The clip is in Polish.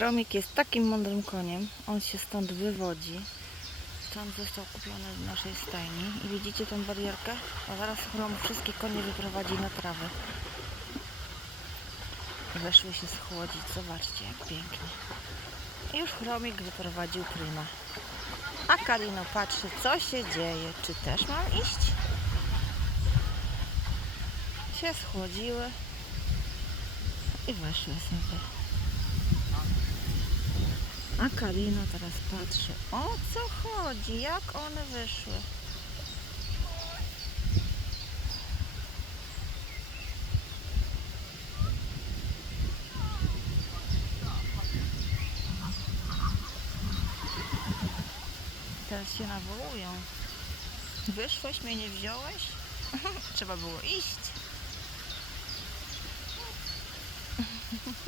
Romik jest takim mądrym koniem. On się stąd wywodzi. Stąd został kupiony w naszej stajni. I widzicie tą barierkę? A zaraz Rom wszystkie konie wyprowadzi na trawę. Weszły się schłodzić. Zobaczcie, jak pięknie. Już Chromik wyprowadził pryma. A Kalino patrzy, co się dzieje. Czy też mam iść? Się schłodziły i weszły sobie. A Kalina teraz patrzy, o co chodzi, jak one wyszły. Teraz się nawołują. Wyszłeś, mnie nie wziąłeś? Trzeba było iść.